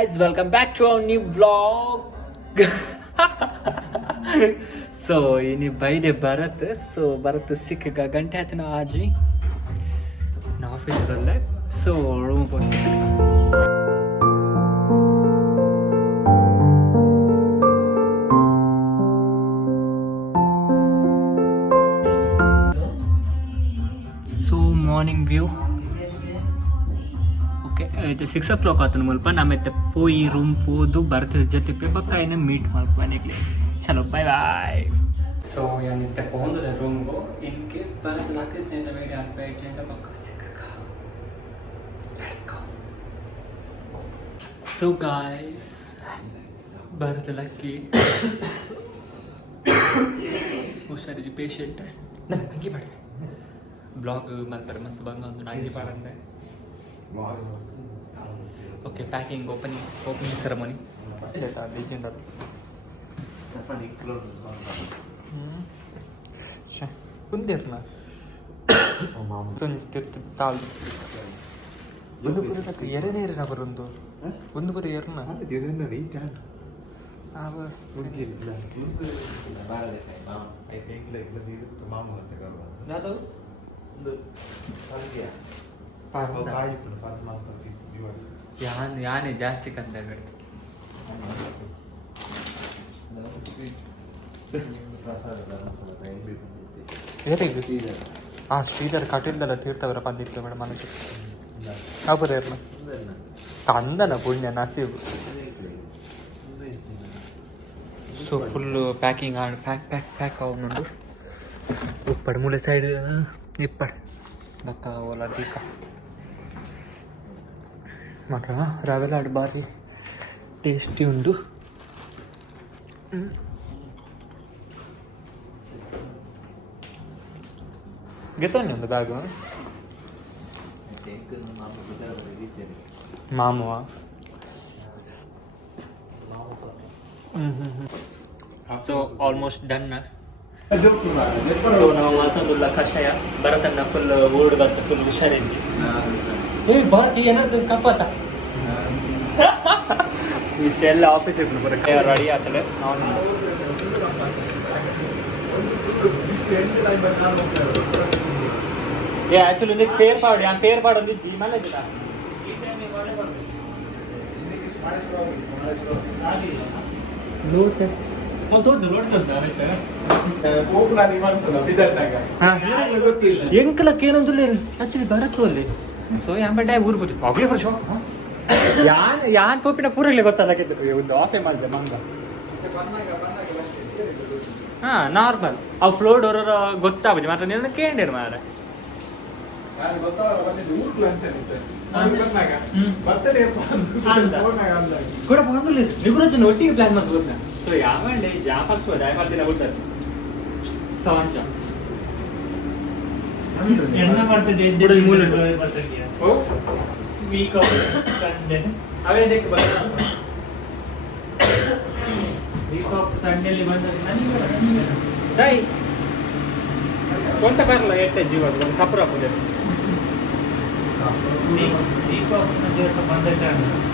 guys, welcome back to our new vlog. So ini by the Bharath. So Bharath ಸಿಕ್ಕ ಗಂಟೆ ಆಯ್ತು ನಾ ಆಜಿ ನಾ ಆಫೀಸ್ ಬರಲ್ಲ. ಸೊ ರೂಮ್ ಹೋಗಿ ಸೊ ಮಾರ್ನಿಂಗ್ ವ್ಯೂ. అయితే 6 o'clock ಆತನ ಮುಲ್ಪ ನಮ್ಮತ್ತೆ ಪೋಯಿ ರೂಮ್ ಹೋದು ಬರ್ತದ ಜೊತೆ ಪಪ್ಪಾಯಿನ ಮೀಟ್ ಮಾಡ್ಕೊನೆಗ್ಲಿ. ಚಲೋ ಬಾಯ್ ಬಾಯ್. ಸೊ ಯಾನಿತ್ತೆ ಹೋದ ರೂಮ್ಗು ಇನ್ ಕೇಸ್ ಬರತ್ ನಾಕೈತೆ ವೀಡಿಯೋ ಹಾಕ್ಬೇ ಜೆಂಡ ಪಕ್ಕ ಸಿಕ್ಕಕ. Let's go. So guys Bharat lucky ಹುಷಾರಿಜಿ ಪೇಷಂಟ್ ನಾನು ಹಂಗೆ ಮಾಡಿ ಬ್ಲಾಗ್ ಮಾಡ್ತಾರೆ ಮಸ್ತ್ ಬಂಗ ಒಂದು ನಾಯಿ ಪಾಡಂದೆ. Okay packing opening ceremony legend ಅದು. ಕುಂದಿರ್ನ ತಾಳು ಒಂದು ಪುರದಕ್ಕೆ ಎರನೇ ಇರ ಬರೊಂದು ಒಂದು ಪುರ ಎರನ ಯಾನೇ ಜಾಸ್ತಿ ಕಂದ ಶ್ರೀಧರ್ ಕಟ್ಟಿಲ್ದಲ್ಲ ತೀರ್ಥವರ ಬಂದಿತ್ತು ಮೇಡಮ್ ಮನೆಗೆ ಅವ್ರ ಕಂದನ ಪುಣ್ಯ ನಸೀಬು. ಸೊ ಫುಲ್ಲು ಪ್ಯಾಕಿಂಗ್ ಪ್ಯಾಕ್ ಅವನುಂಡು ಉಪ್ಪಡು ಮೂಲೆ ಸೈಡ್ ಇಪ್ಪಡು ಬಕ್ಕ ಓಲಾ ದೀಕ ಮಾತ್ರ ರವೆ ಲಾಡು ಬಾರಿ ಟೇಸ್ಟಿ ಉಂಡು. ಗೆತ್ತೋನಿ ಒಂದು ಬ್ಯಾಗು ಮಾಮುವ. So almost done. ಸೊ ನಾವು ಮಾತಾಡೋಲ್ಲ ಕಷಾಯ ಭರತನ್ನ ಫುಲ್ ಓಡ್ ಬಂತು ಫುಲ್ ಹುಷಾರಿಜ್ಜಿ. ಭಾರತ್ ಏನಾದ್ರು ಕಪ್ಪತ್ತ ಇಷ್ಟೆಲ್ಲ ಆಫೀಸಿಗೆ ಬರೋಕ್ಕೆ ರೆಡಿ ಆಗ್ತದೆ. ಆ್ಯಕ್ಚುಲಿ ಒಂದು ಪೇರ್ಪಾಡು ಆ ಪೇರ್ಪಾಡು ಒಂದು ಜಿ ಮನೆದಿಲ್ಲ ಎಂಕಲಕ್ಕೆ ಏನಂದ್ರೆ ಆಕ್ಚುಲಿ ಬರತ್ತು ಅಲ್ಲಿ. ಸೊ ಯಾನ್ ಊರು ಗೊತ್ತಿತ್ತು ಆಗ್ಲೇ ವರ್ಷ ಯಾನ್ ಪೋಪಿನ ಪೂರಲ್ಲೇ ಗೊತ್ತಾಗಿತ್ತು ಒಂದು ಆಫೇ ಮಾಲ್ಜ ಮಂಗ. ಹಾ ನಾರ್ಮಲ್ ಅವು ಫ್ಲೋ ಡೋರ್ ಗೊತ್ತಾಗ್ಬೋದು ಮಾತ್ರ ನೀನು ಕೇಳಿರು ಮಾರ ಕೂಡ ಬಂದಿಲ್ಲ ನಿಗುರಜನ ಒಟ್ಟಿಗೆ ಪ್ಲಾನ್ ಮಾಡ್ತು ಗೊತ್ತ. ಸೊ ಯಾವಂಡೆ ಫಸ್ಟ್ ದಿನ ಗೊತ್ತಾಯ್ತು ಸಾಂಚ ಎಂತ ಮಾಡ್ತಿದ್ದೆ ವೀಕ್ ಆಫ್ ಸಂಡೇ ಅವೇ ಇದಕ್ಕೆ ಬಂದ ವೀಕ್ ಆಫ್ ಸಂಡೇಲಿ ಬಂದ ನನಗೆ ಕೊಂತ ಬರಲ್ಲ ಎಟ್ಟೆ ಜೀವ ಒಂದು ಸಪುರ ಹಾಕೋದು. ವೀಕ್ ಆಫ್ ದಿವಸ ಬಂದಿದ್ದ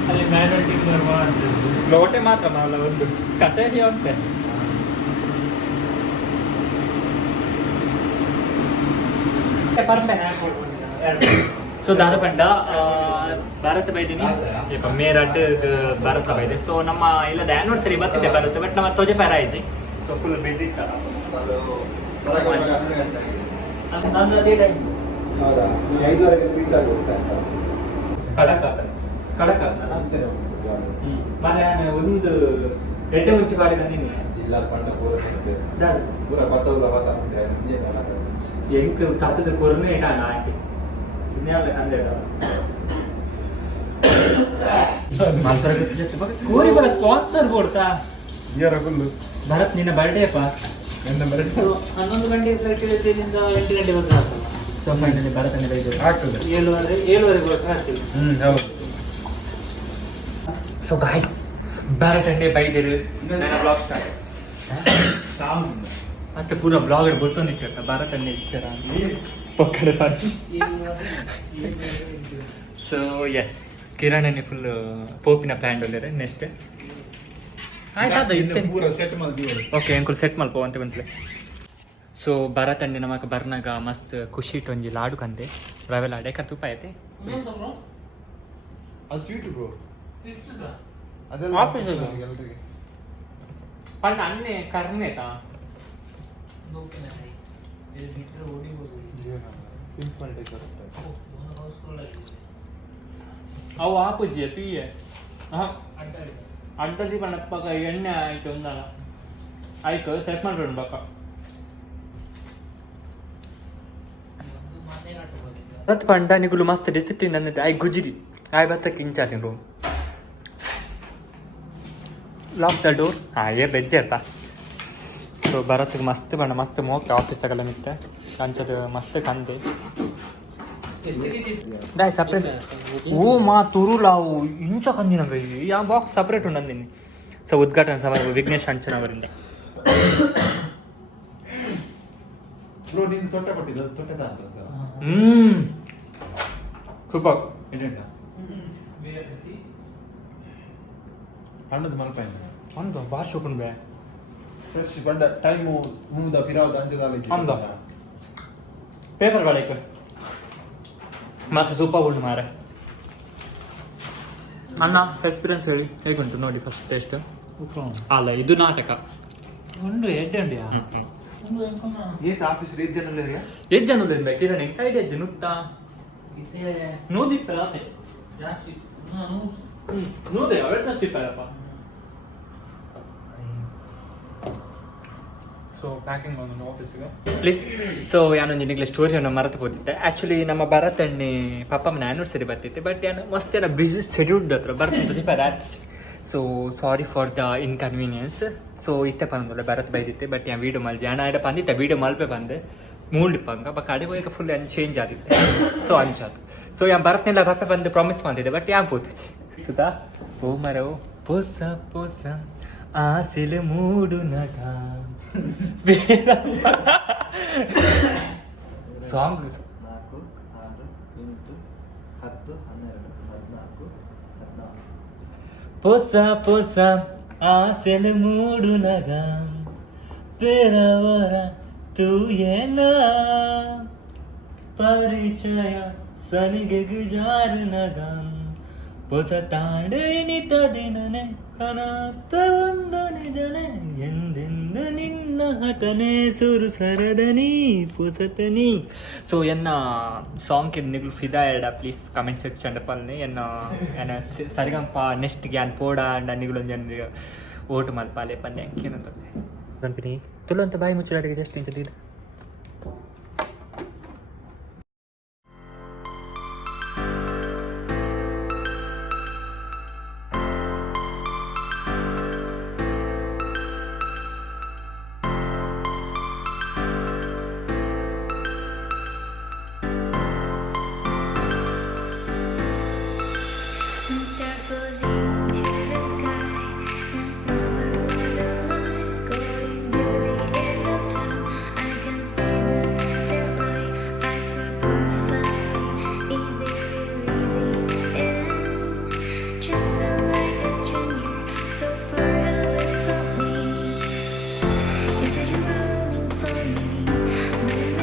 ಅಲ್ಲಿ ಮ್ಯಾನಲ್ಟಿಗೆ ಬರುವ ಲೋಟೆ ಮಾತ್ರ ಮಾಡಲ್ಲ ಒಂದು ಕಚೇರಿ ಅಂತೆ. ಸೊ ದಾದ ಪಂಡ ಭಾರತ ಬೈದಿನಿ ಮೇ ರಡ್ ಭಾರತ ಬೈದೆ. ಸೊ ನಮ್ಮ ಇಲ್ಲದ ಆ್ಯನಿವರ್ಸರಿ ಬರ್ತಿದ್ದೆ ಭಾರತ ಬಟ್ ನಮ್ಮ ತೊಜೆ ಪ್ಯಾರ ಆಯ್ಜಿ. ಸೊ ಫುಲ್ ಬಿಸಿ ಇತ್ತ ಕಡಕ ಮತ್ತೆ ಒಂದು ಎಡ್ಡೆ ಮುಂಚೆ ಮಾಡಿ ಬಂದಿನಿ ಎಂಕ್ ತತ್ತದ ಕೊರನೇ ಇಟ್ಟಾನ ಆಂಟಿ ಇನ್ಯಾವ ಕಂದೆ ಕೋರಿ ಬರ ಸ್ಪಾನ್ಸರ್ ಕೊಡ್ತಾ ಭರತ್ ನಿನ್ನ ಬರ್ಡೇ ಅಪ್ಪ. 11 ಗಂಟೆ ಫ್ಲೈಟ್ 8 ಗಂಟೆ ಬಂದ್ರೆ ಆಗ್ತದೆ. ಸೊ ಫೈನಲಿ ಭರತನೇ ಬೈದು 7:30 ಆಗ್ತದೆ. ಸೊ ಗಾಯ್ಸ್ ಭರತಂಡೆ ಬೈದಿರು ನನ್ನ ಬ್ಲಾಗ್ ಸ್ಟಾರ್ಟ್ ಮತ್ತೆ ಪೂರ ಬ್ಲಾಗ್ ಬರ್ತೊಂದಿತ್ತ ಭರತಂಡೆ ಇಚ್ಛರ ಪಕ್ಕಡೆ ಪಾಡಿ. ಸೊ ಎಸ್ ಕಿರಣಿ ಫುಲ್ ಪೋಪಿನ ಪ್ಲ್ಯಾಂಡ್ ಒಳ್ಳೆರೆ ನೆಕ್ಸ್ಟ್ ಆಯ್ತು ಓಕೆ ಎಂಕುಲ್ ಸೆಟ್ ಮಲ್ಪ ಅಂತ ಬಂತಲೆ ಸೊ ಭರತ್ ಅಂಡಿ ನಮಕ್ ಬರ್ನಾಗ ಮಸ್ತ್ ಖುಷಿ ಇಟ್ಟು ಒಂಜಿ ಲಾಡು ಕಂದೆ ರವೆ ಲಾಡು ಯಾಕಂದ್ರೆ ತುಪ್ಪ ಐತೆ ಪಂಡ ಅನ್ನೆ ಕರ್ನೇತಾ ಅವು ಆಪುಜಿ ತುಯ್ಯೆ ಅಡ್ಡದಿ ಪಣಪ್ಪಾಗ ಎಣ್ಣೆ ಆಯ್ತು ಒಂದಲ್ಲ ಆಯ್ತು ಸೆಟ್ ಮಾಡ್ಬೇಡ ಬಾಕ ಭರತ್ ಪಂಡ ನಿಗುಲು ಮಸ್ತ್ ಡಿಸಿಪ್ಲಿನ್ ಅನ್ನತ್ತೆ ಆಯ್ ಗುಜಿರಿ ಆಯ್ ಬತ್ತಕ್ಕೆ ಇಂಚಾತಿನ ರೂಮ್ ಲಾಕ್ ದ ಡೋರ್ ಏರ್ ಬೆಜ್ಜೆ ಇರ್ತಾ ಸೊ ಭರತ್ಗೆ ಮಸ್ತ್ ಬಣ್ಣ ಮಸ್ತ್ ಮೋಕೆ ಆಫೀಸಾಗೆಲ್ಲ ಮಿತ್ತೆ ಕಂಚದ ಮಸ್ತ್ ಕಂದೆ ಡಾಯ್ ಸಪ್ರೇಟ್ ಓ ಮಾ ತುರುಲಾವು ಇಂಚ ಕಂದಿನ ಯಾ ಬಾಕ್ಸ್ ಸಪ್ರೇಟ್ ಉಂಡಂದಿನಿ ಸೊ ಉದ್ಘಾಟನಾ ಸಮಾರಂಭ ವಿಘ್ನೇಶ್ ಹಂಚನ್ ಅವರಿಂದ ಸೂಪರ್ ಹಣ್ಣದು ಮಲ್ಪಾಯ್ತು ಒಂದು ಭಾಳ ಶೋಕನ್ ಬೇ ಫ್ರೆಶ್ ಬಂದ ಟೈಮು ಮುಂದ ಪಿರಾವದ ಅಂಜದಾಲ ಹಮ್ದ ಪೇಪರ್ ಗಾಳೈಕ ಮಸ್ತ್ ಸೂಪರ್ ಉಂಟು ಮಾರೆ ಅಣ್ಣ ಎಕ್ಸ್ಪೀರಿಯನ್ಸ್ ಹೇಳಿ ಹೇಗುಂಟು ನೋಡಿ ಫಸ್ಟ್ ಟೇಸ್ಟ್ ಅಲ್ಲ ಇದು ನಾಟಕ ಉಂಡು ಎಡ್ಡೆ ಉಂಡಿಯಾ ಏತ್ ಆಫೀಸ್ ರೀತಿಯಲ್ಲ ಎಜ್ಜನ್ನು ಬೇಕು ಕಿರಣ ಕೈಡೆ ಎಜ್ಜು ನುತ್ತಾ ನೂದಿಪ್ಪಲ್ಲ ಜಾಸ್ತಿ ನೂದೆ ಅವತ್ತು ಸಿಪ್ಪಲ್ಲಪ್ಪ ಸೊ ಪ್ಯಾಕಿಂಗ್ ಒಂದು ಆಫೀಸಿಗೆ ಪ್ಲೀಸ್ ಸೊ ಯಾನೊಂದು ನಿಗ್ಲೆ ಸ್ಟೋರಿಯನ್ನು ಮರೆತು ಹೋಗಿದ್ದೆ ಆ್ಯಕ್ಚುಲಿ ನಮ್ಮ ಭರತ್ ಅಣ್ಣಿ ಪಪ್ಪಮ್ಮನ ಆ್ಯನಿವರ್ಸರಿ ಬರ್ತಿತ್ತು ಬಟ್ ಏನು ಮಸ್ತ್ ಏನೋ ಬಿಸಿ ಶೆಡ್ಯೂಲ್ಡ್ ಹತ್ರ ಬರ್ತಿತ್ತು ರಾತ್ರಿ so sorry for the inconvenience so ಇತ್ತೆ ಪಂದಲ್ಲ ಭರತ್ ಬೈದಿತ್ತೆ ಬಟ್ ಯಾ ವೀಡಿಯೋ ಮಲ್ಜಿ ಹಣ ಆಡ ಪಂದಿತ್ತ ವೀಡಿಯೋ ಮಲ್ಪೆ ಬಂದೆ ಮೂಡಿಪ್ಪಂಗ ಬಟ್ ಕಡೆ ಹೋಗಿ ಫುಲ್ ಏನು ಚೇಂಜ್ ಆಗಿತ್ತೆ ಸೊ ಅಂಚಾತು ಸೊ ಯಾ ಭರತ್ನೆಲ್ಲ ಪಪ್ಪೆ ಬಂದು ಪ್ರಾಮಿಸ್ ಮಾಡಿದ್ದೆ ಬಟ್ ಯಾ ಪೋತಿச்சு ಸುಧಾ ಓ ಮರವು ಪೋಸ ಪೋಸ ಆಸೆಲೆ ಮೂಡು ನಗ ಸಾಂಗ್ 4, 6, 8, 10, 12, 14 ಪೋಸ ಪೋಸ ಆಸೆಲೆ ಮೂಡು ನಗ ಪೇರವರ ತೂಯೇನ ಪರಿಚಯ ಸನಿಗೆ ಗುಜಾರ ನಗ ಹೊಸ ತಾಂಡೆ ನಿತ ದಿನನೆ ಕನಾತ ಒಂದು ನಿಜನೆ ಎಂದೆಂದ ನಿನ್ನ ಹಠನೆ ಸುರು ಸರದನಿ ಪುಸತನಿ ಸೊ ಎನ್ನ ಸಾಂಗ್ ನಿಗ್ಲು ಫಿದಾ ಎಡ ಪ್ಲೀಸ್ ಕಮೆಂಟ್ ಸೆಕ್ಷನ್ ಪಲ್ನೆ ಎನ್ನ ಎನ್ನ ಸರಿಗಂಪ ನೆಕ್ಸ್ಟ್ ಗ್ಯಾನ್ ಪೋಡ ಅಂಡ ನಿಗ್ಲು ಜನ ಓಟು ಮಲ್ಪಾಲೆ ಪನ್ನೆ ಅಂಕೇನಂತ ಕಂಪನಿ ತುಳು ಅಂತ ಬಾಯಿ ಮುಚ್ಚಲಾಟಿಗೆ ಜಸ್ಟ್ ಇಂಚ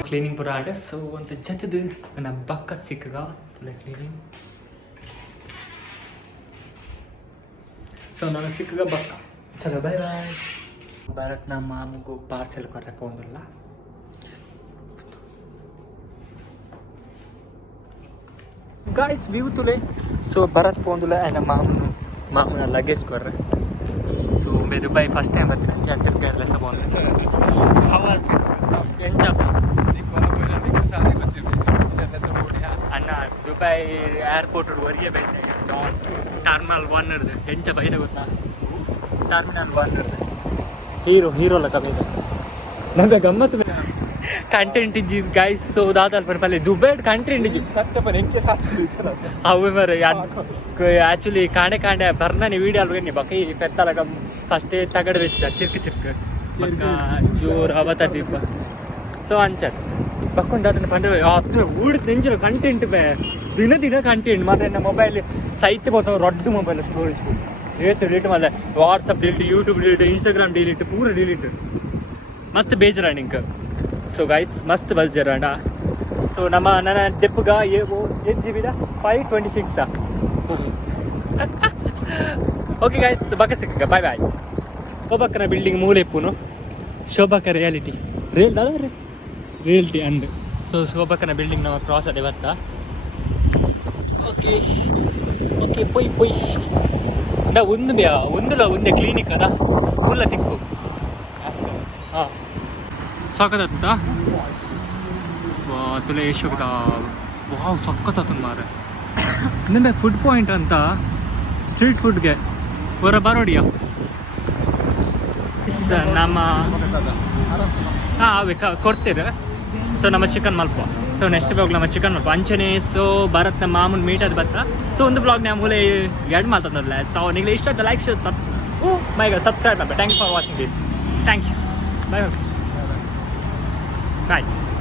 ಕ್ಲೀನಿಂಗ್ ಪೂರ ಆಡ ಸೊ ಅಂತ ಜತದು ನನ್ನ ಬಕ್ಕ ಸಿಕ್ಕಗ ತುಲೆ ಕ್ಲೀನಿಂಗ್ ಸೊ ನಾನು ಸಿಕ್ಕಗ ಬಕ್ಕ ಚಲೋ ಬಾಯ್ ಬಾಯ್ ಭರತ್ ನಮ್ಮ ಮಾಮಗೂ ಪಾರ್ಸೆಲ್ ಕೊರ್ರೆ ಪೋಂದಿಲ್ಲ ಗಾಯ್ಸ್ ವ್ಯೂ ತುಲೆ ಸೊ ಭರತ್ ಪೋಂದಿಲ್ಲ ನಮ್ಮ ಮಾಮನ ಲಗೇಜ್ ಕೊರ್ರೆ ಸೊ ಮೇ ದುಬೈ ಫಸ್ಟ್ ಟೈಮ್ ಬರ್ತೀನಿ ಚಾಕ್ಟರ್ ಕೇರಳ ಸಹ ಬಂದು ಹವಾಸ್ ಎಂಜ ಅಣ್ಣ ದುಬೈ ಏರ್ಪೋರ್ಟ್ ಹೊರಗೆ ಬೇಟೆ ಟರ್ಮಿನಲ್ 1 ಇರ್ದೆ ಎಂಚ ಬೈದೆ ಗೊತ್ತಾ ಟರ್ಮಿನಲ್ 1 ಇರ್ದೆ ಹೀರೋಲ್ಲ ಕಮ್ಮಿ ಇದೆ ನಮಗೆ ಗಮ್ಮತ್ತು ಕಂಟೆಂಟ್ ಇಜ್ಜಿ ಗೈಸ್ ಸೊ ದಾದಾಲ್ ಪರ್ಪಲ್ಲಿ ದುಬೈ ಕಂಟೆಂಟ್ ಇಜ್ಜಿ ಸತ್ಯಪನ ಎಂಕೆ ಅವು ಮರ ಆ್ಯಕ್ಚುಲಿ ಕಾಂಡೆ ಕಾಂಡೆ ಬರ್ನಾನಿ ವೀಡಿಯೋ ಅಲ್ವೇನಿ ಬಕಿ ಪೆತ್ತಲಗ ಫಸ್ಟೇ ತಗಡ್ ವೆಚ್ಚ ಚಿರ್ಕ್ ಜೋರ್ ಅವತ ದೀಪ ಸೊ ಅಂಚತ್ ಪಕ್ಕೊಂದು ಅದನ್ನು ಪಂಡ ಹತ್ತು ಊಡಿದ ನೆಂಜಲು ಕಂಟೆಂಟ್ ಬೇ ದಿನ ಕಂಟೆಂಟ್ ಮಾತ್ರ ನನ್ನ ಮೊಬೈಲ್ ಸೈತ್ ಬೋತಾವ ರೊಡ್ಡು ಮೊಬೈಲ್ ಸ್ಟೋರೇಜ್ ಡಿಲೀಟ್ ಮಾಡ WhatsApp delete YouTube delete Instagram delete ಪೂರ ಡಿಲೀಟ್ ಮಸ್ತ್ ಬೇಜಾರ ನಿಂಗೆ ಸೊ ಗೈಸ್ ಮಸ್ತ್ ಬಸ್ಜರಾಣ ಸೊ ನನ್ನ ದೆಪ್ಪಗ 8 GB 526 ಓಕೆ ಗೈಸ್ ಬಕ್ಕ ಸಿಕ್ಕ ಬಾಯ್ ಬಾಯ್ ಶೋಭಾಕರ ಬಿಲ್ಡಿಂಗ್ ಮೂಲೆಪ್ಪುನು ಶೋಭಾಕ ರಿಯಾಲಿಟಿ ರಿಯಾಲಿಟಿ ಅಂಡ್ ಸೊ ಶೋಭಾಕನ ಬಿಲ್ಡಿಂಗ್ ನಾವು ಕ್ರಾಸ್ ಅದೇ ಬತ್ತ ಓಕೆ ಓಕೆ ಪೊಯ್ ಒಂದೇ ಕ್ಲಿನಿಕ್ ಅದ ಉಲ್ಲ ತಿಕ್ಕು ಹಾಂ ಸಾಕತ್ತ ತುಲೆ ಯಶೋದ ವಾವ್ ಸಕ್ಕತ್ತ ಮಾರೆ ನಿನ್ನೆ ಫುಡ್ ಪಾಯಿಂಟ್ ಅಂತ ಸ್ಟ್ರೀಟ್ ಫುಡ್ಗೆ ಹೊರ ಬರೋಡಿಯ ನಮ್ಮ ಅವೇ ಕೊಡ್ತೀರ ಸೊ ನಮ್ಮ ಚಿಕನ್ ಮಲ್ಪ ಸೊ ನೆಕ್ಸ್ಟ್ ಬ್ಲಾಗ್ ನಮ್ಮ ಚಿಕನ್ ಮಲ್ಪ ಅಂಚನೆ ಸೊ ಭಾರತ್ ನಮ್ಮ ಮಾಮೂನ್ ಮೀಟ್ ಅದು ಬತ್ತ ಸೊ ಒಂದು ಬ್ಲಾಗ್ ನಮ್ಮ ಮೂಲೆ ಎರಡು ಮಾತಾಡಲ್ಲ ಸೊ ನಿಮಗೆ ಇಷ್ಟ ಲೈಕ್ ಶೇರ್ ಸಬ್ಸ್ಕ್ರೈಬ್ ಮಾಡಿ thank you for watching this thank you bye bye